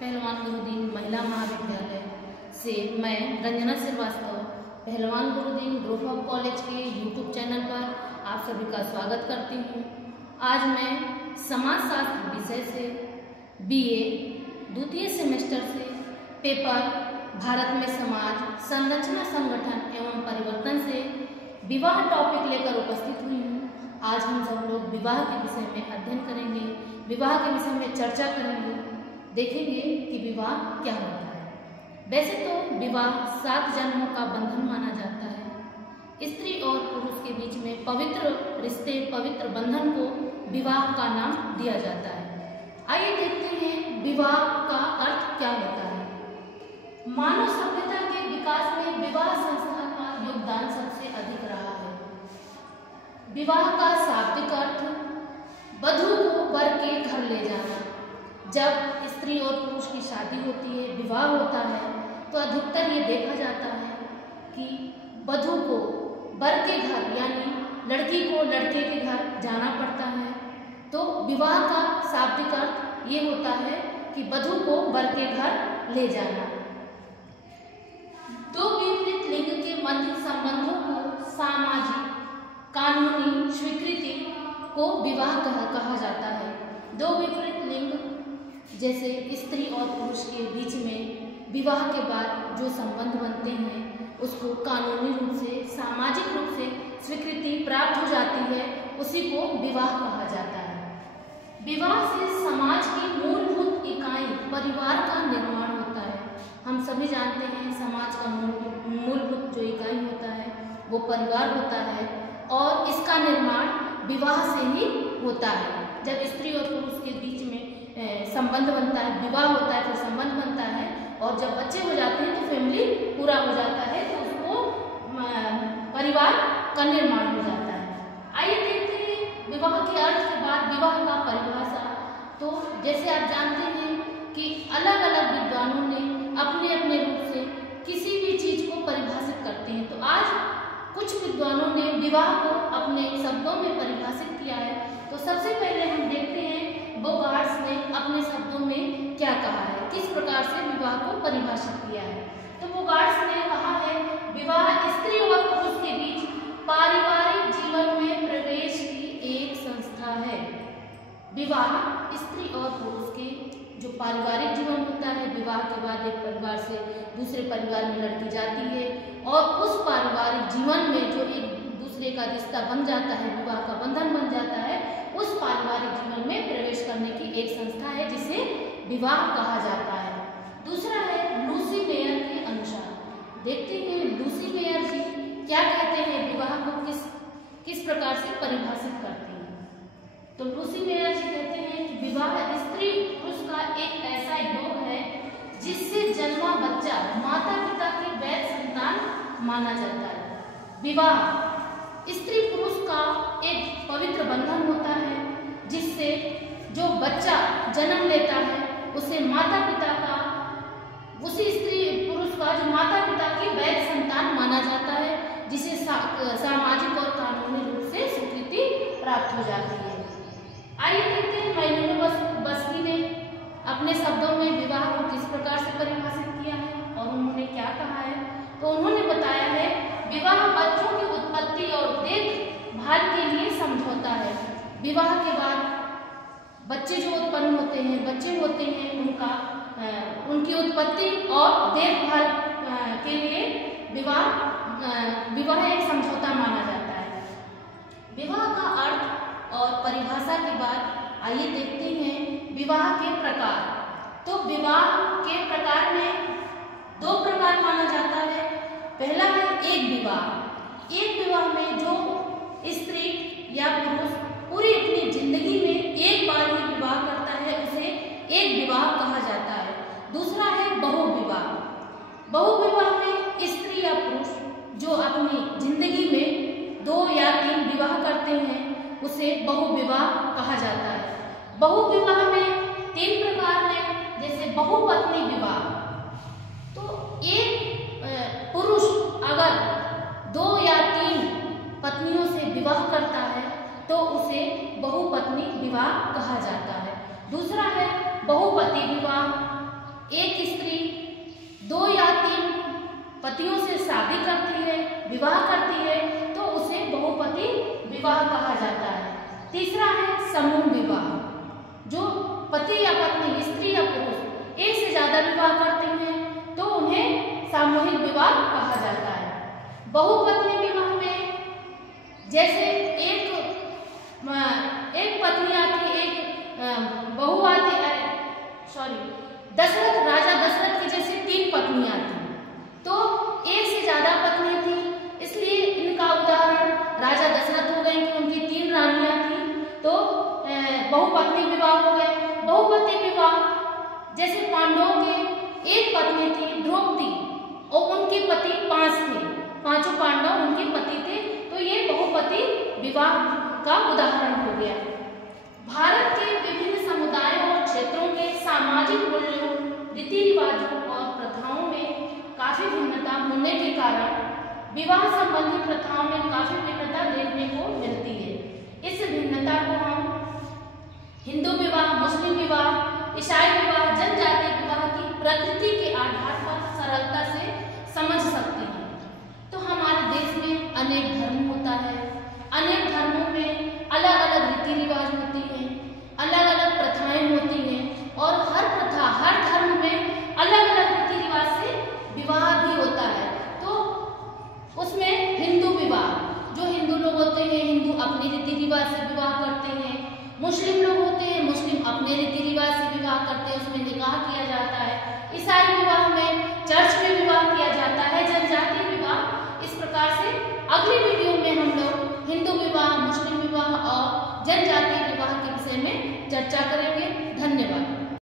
पहलवान गुरुदीन महिला महाविद्यालय से मैं रंजना श्रीवास्तव पहलवान गुरुदीन ग्रुप ऑफ कॉलेज के यूट्यूब चैनल पर आप सभी का स्वागत करती हूँ। आज मैं समाजशास्त्र विषय से बीए द्वितीय सेमेस्टर से पेपर भारत में समाज संरचना संगठन एवं परिवर्तन से विवाह टॉपिक लेकर उपस्थित हुई हूँ। आज हम सब लोग विवाह के विषय में अध्ययन करेंगे, विवाह के विषय में चर्चा करेंगे, देखेंगे कि विवाह क्या होता है। वैसे तो विवाह 7 जन्मों का बंधन माना जाता है। स्त्री और पुरुष के बीच में पवित्र रिश्ते, पवित्र बंधन को विवाह का नाम दिया जाता है। आइए देखते हैं विवाह का अर्थ क्या होता है। मानव सभ्यता के विकास में विवाह संस्था का योगदान सबसे अधिक रहा है। विवाह का शाब्दिक अर्थ वधू को वर के घर ले जाना। जब स्त्री और पुरुष की शादी होती है, विवाह होता है, तो अधिकतर ये देखा जाता है कि वधू को वर के घर यानी लड़की को लड़के के घर जाना पड़ता है। तो विवाह का शाब्दिक अर्थ ये होता है कि वधू को वर के घर ले जाना। दो विपरीत लिंग के मध्य संबंधों को सामाजिक कानूनी स्वीकृति को विवाह कहा जाता है। दो विपरीत लिंग जैसे स्त्री और पुरुष के बीच में विवाह के बाद जो संबंध बनते हैं उसको कानूनी रूप से, सामाजिक रूप से स्वीकृति प्राप्त हो जाती है, उसी को विवाह कहा जाता है। विवाह से समाज की मूलभूत इकाई परिवार का निर्माण होता है। हम सभी जानते हैं समाज का मूलभूत जो इकाई होता है वो परिवार होता है और इसका निर्माण विवाह से ही होता है। जब स्त्री और पुरुष के बीच में संबंध बनता है, विवाह होता है, फिर संबंध बनता है और जब बच्चे हो जाते हैं तो फैमिली पूरा हो जाता है, तो उसको परिवार का निर्माण हो जाता है। आइए देखते हैं विवाह के अर्थ के बाद विवाह का परिभाषा। तो जैसे आप जानते हैं कि अलग अलग विद्वानों ने अपने अपने रूप से किसी भी चीज को परिभाषित करते हैं। तो आज कुछ विद्वानों ने विवाह को अपने शब्दों में परिभाषित किया है। तो सबसे पहले हम देखते हैं बोगार्ट्स ने अपने शब्दों में क्या कहा है, किस प्रकार से विवाह को परिभाषित किया है। तो बोगार्ट्स ने कहा है विवाह स्त्री और पुरुष के बीच पारिवारिक जीवन में प्रवेश की एक संस्था है। विवाह स्त्री और पुरुष के जो पारिवारिक जीवन होता है, विवाह के बाद एक परिवार से दूसरे परिवार में लड़की जाती है और उस पारिवारिक जीवन में जो एक दूसरे का रिश्ता बन जाता है, विवाह का बंधन बन जाता है, उस पारिवारिक जीवन में प्रवेश करने की एक संस्था है जिसे विवाह कहा जाता है। दूसरा है लूसी मेयर के अनुसार। देखते हैं लूसी मेयर जी क्या कहते हैं, विवाह को किस प्रकार से परिभाषित करते हैं। तो लूसी मेयर जी कहते हैं कि विवाह स्त्री पुरुष का एक ऐसा योग है जिससे जन्मा बच्चा माता पिता की वैध संतान माना जाता है। विवाह स्त्री पुरुष का एक पवित्र बंधन होता है जिससे जो बच्चा जन्म लेता है उसे माता पिता का, उसी स्त्री पुरुष का जो माता पिता की वैध संतान माना जाता है, जिसे सामाजिक और कानूनी रूप से स्वीकृति प्राप्त हो जाती है। आइए देखते हैं मैनुअल बस्की ने अपने शब्दों में विवाह को किस प्रकार से परिभाषित किया है और उन्होंने क्या कहा है। तो उन्होंने बताया है विवाह बच्चों की उत्पत्ति और देखभाल के लिए समझौता है। विवाह के बाद बच्चे जो उत्पन्न होते हैं, बच्चे होते हैं, उनकी उत्पत्ति और देखभाल के लिए विवाह एक समझौता माना जाता है। विवाह का अर्थ और परिभाषा के बाद आइए देखते हैं विवाह के प्रकार। तो विवाह के प्रकार में 2 प्रकार माना जाता है। पहला है एक विवाह। एक विवाह में जो स्त्री या पुरुष पूरी अपनी जिंदगी में एक बार ही विवाह करता है उसे एक विवाह कहा जाता है। दूसरा है बहुविवाह। बहुविवाह में स्त्री या पुरुष जो अपनी जिंदगी में 2 या 3 विवाह करते हैं उसे बहुविवाह कहा जाता है। बहुविवाह में 3 प्रकार हैं, जैसे बहुपत्नी विवाह। तो एक पुरुष अगर 2 या 3 पत्नियों से विवाह करता है तो उसे बहुपत्नी विवाह कहा जाता है। दूसरा है बहुपति विवाह। एक स्त्री 2 या 3 पतियों से शादी करती है, विवाह करती है, तो उसे बहुपति विवाह कहा जाता है। तीसरा है समूह विवाह, जो पति या पत्नी, स्त्री या पुरुष एक से ज्यादा विवाह करते हैं तो उन्हें सामूहिक विवाह कहा जाता है। बहुपत्नी विवाह में जैसे एक पत्नी आती, एक बहू आती, राजा दशरथ की जैसे 3 पत्नियां थी, तो एक से ज्यादा पत्नी थी, इसलिए इनका उदाहरण राजा दशरथ हो गए कि उनकी 3 रानियां थी, तो बहुपत्नी विवाह हो गए। बहुपत्नी विवाह जैसे पांडवों के एक पत्नी थी द्रौपदी और उनके पति 5 थे, 5 पांडव उनके पति थे, तो ये बहुपति विवाह का उदाहरण हो गया। भारत के विभिन्न समुदायों और क्षेत्रों के सामाजिक मूल्यों, रीति रिवाजों और प्रथाओं में काफी भिन्नता होने के कारण विवाह संबंधी प्रथाओं में काफी भिन्नता देखने को मिलती है। इस भिन्नता को हम हिंदू विवाह, मुस्लिम विवाह, ईसाई विवाह, जनजातीय विवाह की प्रकृति के आधार पर सरलता से समझ सकते हैं। तो हमारे देश में अनेक धर्म होता है, अनेक धर्मों में अलग अलग रीति रिवाज होती हैं, अलग अलग प्रथाएं होती हैं, और हर प्रथा, हर धर्म में अलग अलग रीति रिवाज से विवाह भी होता है। तो उसमें हिंदू विवाह, जो हिंदू लोग होते हैं, हिंदू अपने रीति रिवाज से विवाह करते हैं, मुस्लिम लोग होते हैं, मुस्लिम अपने रीति रिवाज से विवाह करते हैं, उसमें निकाह किया जाता है। ईसाई विवाह में चर्च में विवाह किया जाता है। जनजातीय विवाह इस प्रकार से। अगली वीडियो में हम लोग हिंदू विवाह, मुस्लिम विवाह और जनजातीय विवाह के विषय में चर्चा करेंगे।